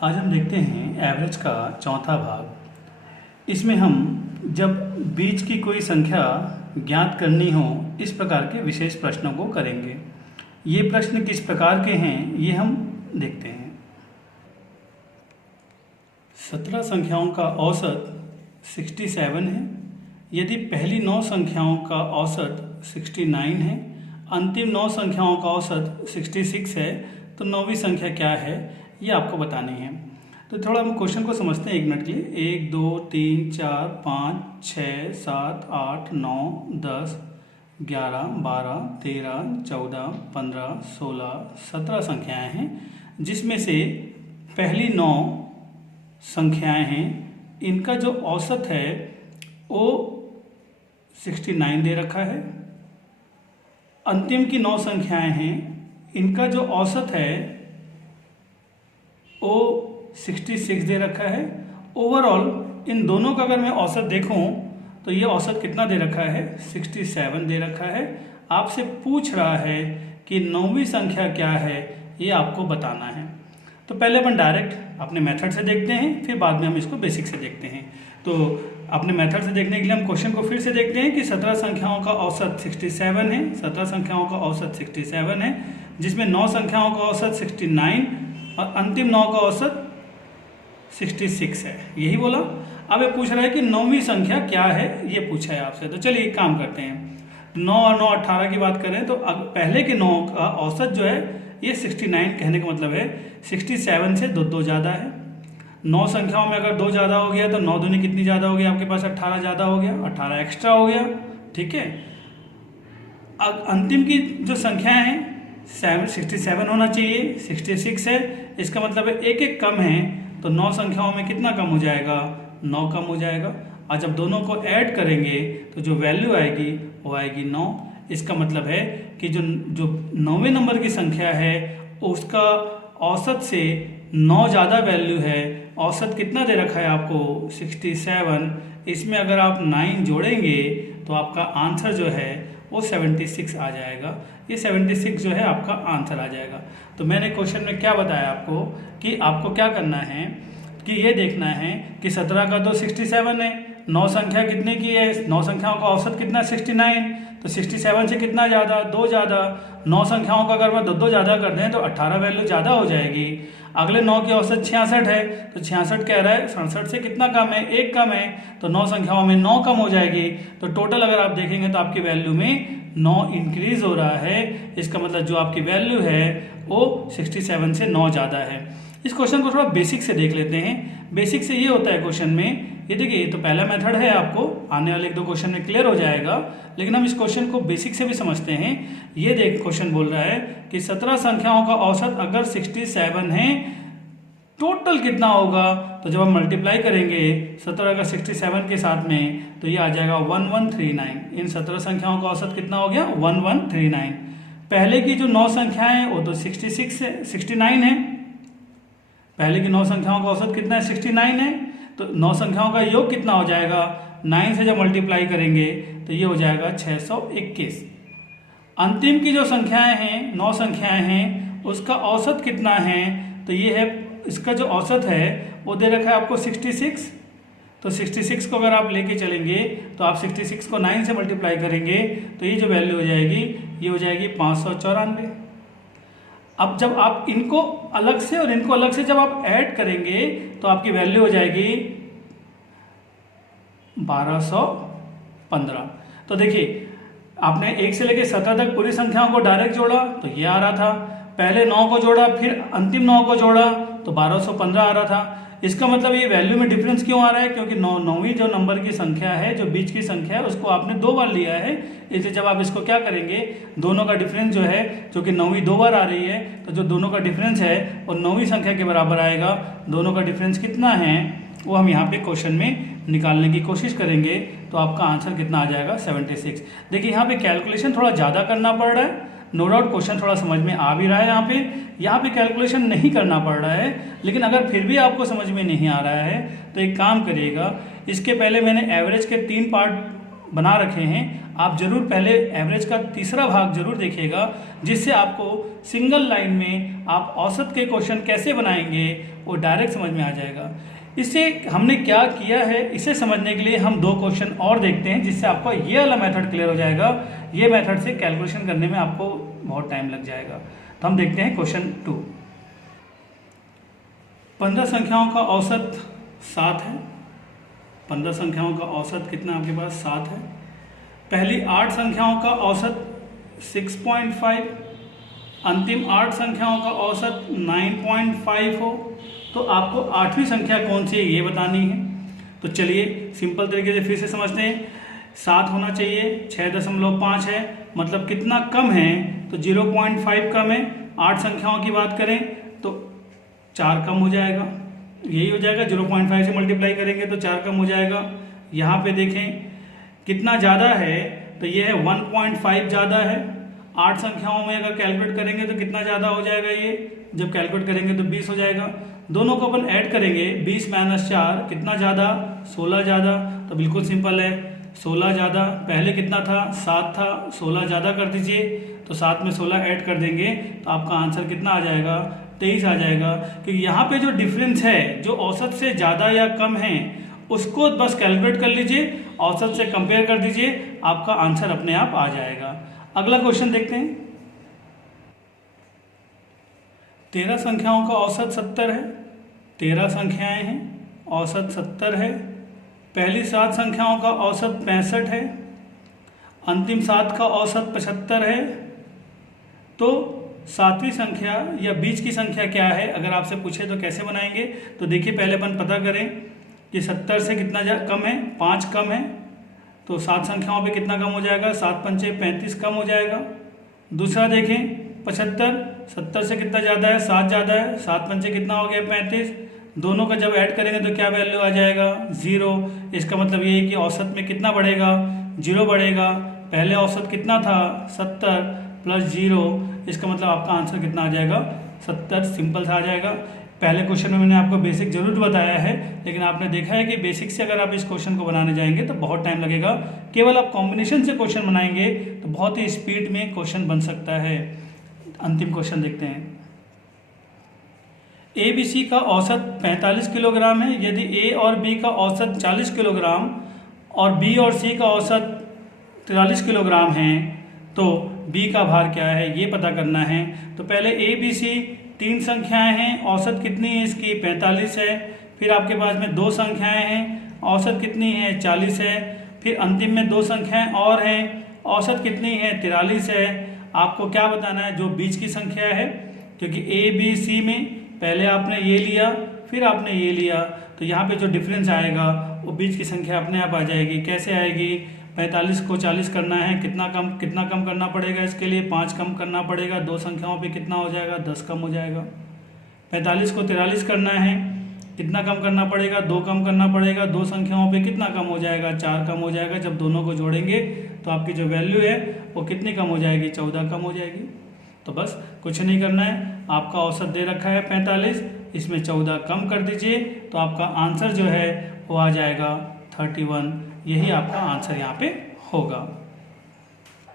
आज हम देखते हैं एवरेज का चौथा भाग। इसमें हम जब बीच की कोई संख्या ज्ञात करनी हो इस प्रकार के विशेष प्रश्नों को करेंगे। ये प्रश्न किस प्रकार के हैं ये हम देखते हैं। 17 संख्याओं का औसत 67 है। यदि पहली 9 संख्याओं का औसत 69 है, अंतिम 9 संख्याओं का औसत 66 है, तो 9वीं संख्या क्या है ये आपको बतानी है। तो थोड़ा हम क्वेश्चन को समझते हैं 1 मिनट के लिए। 1 2 3 4 5 6 7 8 9 10 11 12 13 14 15 16 17 संख्याएं हैं, जिसमें से पहली 9 संख्याएं हैं, इनका जो औसत है वो 69 दे रखा है। अंतिम की 9 संख्याएं हैं, इनका जो औसत है वो 66 दे रखा है। ओवरऑल इन दोनों का अगर मैं औसत देखूं तो ये औसत कितना दे रखा है, 67 दे रखा है। आपसे पूछ रहा है कि 9वीं संख्या क्या है ये आपको बताना है। तो पहले अपन डायरेक्ट अपने मेथड से देखते हैं, फिर बाद में हम इसको बेसिक से देखते हैं। तो अपने मेथड से देखने के लिए हम क्वेश्चन को फिर से देखते हैं कि 17 संख्याओं का औसत 67 है। 17 संख्याओं का औसत 67 है, जिसमें 9 संख्याओं का औसत 69 और अंतिम 9 का औसत 66 है। यही बोला। अब ये पूछ रहा है कि 9वीं संख्या क्या है ये पूछा है आपसे। तो चलिए एक काम करते हैं। 9 और 9 18 की बात करें तो अब पहले के 9 का औसत जो है ये 69, कहने का मतलब है 67 से दो ज़्यादा है। 9 संख्याओं में अगर 2 ज़्यादा हो गया तो 9 दूनी कितनी ज़्यादा हो गई आपके पास, 18 ज़्यादा हो गया, 18 एक्स्ट्रा हो गया। ठीक है। अब अंतिम की जो संख्याएं हैं 67 होना चाहिए, 66 है। इसका मतलब है एक एक कम है, तो 9 संख्याओं में कितना कम हो जाएगा, 9 कम हो जाएगा। और जब दोनों को ऐड करेंगे तो जो वैल्यू आएगी वो आएगी 9। इसका मतलब है कि जो 9वें नंबर की संख्या है उसका औसत से 9 ज़्यादा वैल्यू है। औसत कितना दे रखा है आपको, 67। इसमें अगर आप 9 जोड़ेंगे तो आपका आंसर जो है वो 76 आ जाएगा। ये 76 जो है आपका आंसर आ जाएगा। तो मैंने क्वेश्चन में क्या बताया आपको कि आपको क्या करना है कि ये देखना है कि 17 का तो 67 है, 9 संख्या कितने की है, 9 संख्याओं का औसत कितना, 69। तो 67 से कितना ज़्यादा, 2 ज़्यादा। 9 संख्याओं का अगर मैं 2 ज़्यादा कर दें तो 18 वैल्यू ज़्यादा हो जाएगी। अगले 9 की औसत 66 है, तो 66 कह रहा है 67 से कितना कम है, 1 कम है, तो 9 संख्याओं में 9 कम हो जाएगी। तो टोटल अगर आप देखेंगे तो आपकी वैल्यू में 9 इंक्रीज हो रहा है। इसका मतलब जो आपकी वैल्यू है वो 67 से 9 ज़्यादा है। इस क्वेश्चन को थोड़ा बेसिक से देख लेते हैं। बेसिक से ये होता है क्वेश्चन में, ये देखिए ये तो पहला मेथड है, आपको आने वाले 1-2 क्वेश्चन में क्लियर हो जाएगा। लेकिन हम इस क्वेश्चन को बेसिक से भी समझते हैं। ये देख क्वेश्चन बोल रहा है कि 17 संख्याओं का औसत अगर 67 है, टोटल कितना होगा। तो जब हम मल्टीप्लाई करेंगे 17 का 67 के साथ में तो ये आ जाएगा 1139। इन 17 संख्याओं का औसत कितना हो गया, 1139। पहले की जो 9 संख्याएं हैं वो तो 69 है। पहले की 9 संख्याओं का औसत कितना है, 69 है। तो 9 संख्याओं का योग कितना हो जाएगा, 9 से जब मल्टीप्लाई करेंगे तो ये हो जाएगा 621। अंतिम की जो संख्याएं हैं, 9 संख्याएं हैं, उसका औसत कितना है, तो ये है, इसका जो औसत है वो दे रखा है आपको 66। तो 66 को अगर आप लेके चलेंगे तो आप 66 को 9 से मल्टीप्लाई करेंगे तो ये जो वैल्यू हो जाएगी ये हो जाएगी 594। अब जब आप इनको अलग से और इनको अलग से जब आप ऐड करेंगे तो आपकी वैल्यू हो जाएगी 1215। तो देखिए आपने 1 से लेकर 17 तक पूरी संख्याओं को डायरेक्ट जोड़ा तो ये आ रहा था, पहले 9 को जोड़ा फिर अंतिम 9 को जोड़ा तो 1215 आ रहा था। इसका मतलब ये वैल्यू में डिफरेंस क्यों आ रहा है, क्योंकि 9वीं जो नंबर की संख्या है, जो बीच की संख्या है, उसको आपने 2 बार लिया है। इसलिए जब आप इसको क्या करेंगे, दोनों का डिफरेंस जो है, जो कि 9वीं 2 बार आ रही है, तो जो दोनों का डिफरेंस है वो 9वीं संख्या के बराबर आएगा। दोनों का डिफरेंस कितना है वो हम यहाँ पे क्वेश्चन में निकालने की कोशिश करेंगे। तो आपका आंसर कितना आ जाएगा, 76। देखिए यहाँ पे कैलकुलेशन थोड़ा ज़्यादा करना पड़ रहा है। नो डाउट क्वेश्चन थोड़ा समझ में आ भी रहा है। यहाँ पे कैलकुलेशन नहीं करना पड़ रहा है। लेकिन अगर फिर भी आपको समझ में नहीं आ रहा है तो एक काम करिएगा, इसके पहले मैंने एवरेज के 3 पार्ट बना रखे हैं, आप जरूर पहले एवरेज का तीसरा भाग जरूर देखिएगा, जिससे आपको सिंगल लाइन में आप औसत के क्वेश्चन कैसे बनाएंगे वो डायरेक्ट समझ में आ जाएगा। इससे हमने क्या किया है इसे समझने के लिए हम 2 क्वेश्चन और देखते हैं, जिससे आपका ये वाला मेथड क्लियर हो जाएगा। ये मेथड से कैलकुलेशन करने में आपको बहुत टाइम लग जाएगा। तो हम देखते हैं क्वेश्चन 2। 15 संख्याओं का औसत 7 है। 15 संख्याओं का औसत कितना आपके पास 7 है। पहली 8 संख्याओं का औसत 6.5, अंतिम 8 संख्याओं का औसत 9.5 हो, तो आपको 8वीं संख्या कौन सी है ये बतानी है। तो चलिए सिंपल तरीके से फिर से समझते हैं। 7 होना चाहिए, 6.5 है, मतलब कितना कम है, तो 0.5 कम है। 8 संख्याओं की बात करें तो 4 कम हो जाएगा, यही हो जाएगा। 0.5 से मल्टीप्लाई करेंगे तो 4 कम हो जाएगा। यहाँ पे देखें कितना ज़्यादा है, तो ये है 1.5 ज़्यादा है। 8 संख्याओं में अगर कैलकुलेट करेंगे तो कितना ज़्यादा हो जाएगा, ये जब कैलकुलेट करेंगे तो 20 हो जाएगा। दोनों को अपन ऐड करेंगे, 20 - 4 कितना ज़्यादा, 16 ज़्यादा। तो बिल्कुल सिंपल है, 16 ज़्यादा। पहले कितना था, 7 था, 16 ज़्यादा कर दीजिए, तो 7 में 16 ऐड कर देंगे तो आपका आंसर कितना आ जाएगा, 23 आ जाएगा। क्योंकि यहाँ पे जो डिफरेंस है, जो औसत से ज़्यादा या कम है, उसको बस कैलकुलेट कर लीजिए, औसत से कंपेयर कर दीजिए, आपका आंसर अपने आप आ जाएगा। अगला क्वेश्चन देखते हैं। 13 संख्याओं का औसत 70 है। 13 संख्याएं हैं, औसत 70 है। पहली 7 संख्याओं का औसत 65 है, अंतिम 7 का औसत 75 है। तो 7वीं संख्या या बीच की संख्या क्या है, अगर आपसे पूछे तो कैसे बनाएंगे। तो देखिए पहले अपन पता करें कि 70 से कितना कम है, 5 कम है, तो 7 संख्याओं पे कितना कम हो जाएगा, 7 पंचे 35 कम हो जाएगा। दूसरा देखें 75, 70 से कितना ज़्यादा है, 7 ज़्यादा है, 7 पंचे कितना हो गया 35। दोनों का जब ऐड करेंगे तो क्या वैल्यू आ जाएगा, 0। इसका मतलब ये है कि औसत में कितना बढ़ेगा, 0 बढ़ेगा। पहले औसत कितना था, 70 + 0, इसका मतलब आपका आंसर कितना आ जाएगा, 70। सिंपल सा आ जाएगा। पहले क्वेश्चन में मैंने आपको बेसिक जरूर बताया है, लेकिन आपने देखा है कि बेसिक से अगर आप इस क्वेश्चन को बनाने जाएंगे तो बहुत टाइम लगेगा। केवल आप कॉम्बिनेशन से क्वेश्चन बनाएंगे तो बहुत ही स्पीड में क्वेश्चन बन सकता है। अंतिम क्वेश्चन देखते हैं। ए बी सी का औसत 45 किलोग्राम है। यदि ए और बी का औसत 40 किलोग्राम और बी और सी का औसत 43 किलोग्राम है, तो बी का भार क्या है ये पता करना है। तो पहले ए बी सी 3 संख्याएं हैं, औसत कितनी है इसकी, 45 है। फिर आपके पास में 2 संख्याएं हैं, औसत कितनी है, 40 है। फिर अंतिम में 2 संख्याएं और हैं, औसत कितनी है, 43 है। आपको क्या बताना है, जो बीच की संख्या है, क्योंकि ए बी सी में पहले आपने ये लिया फिर आपने ये लिया, तो यहाँ पे जो डिफरेंस आएगा वो बीच की संख्या अपने आप आ जाएगी। कैसे आएगी, 45 को 40 करना है, कितना कम करना पड़ेगा, इसके लिए 5 कम करना पड़ेगा। 2 संख्याओं पे कितना हो जाएगा, 10 कम हो जाएगा। 45 को 43 करना है, कितना कम करना पड़ेगा, 2 कम करना पड़ेगा। 2 संख्याओं पे कितना कम हो जाएगा, 4 कम हो जाएगा। जब दोनों को जोड़ेंगे तो आपकी जो वैल्यू है वो कितनी कम हो जाएगी, 14 कम हो जाएगी। तो बस कुछ नहीं करना है, आपका औसत दे रखा है 45, इसमें 14 कम कर दीजिए तो आपका आंसर जो है वो आ जाएगा 31। यही आपका आंसर यहाँ पे होगा।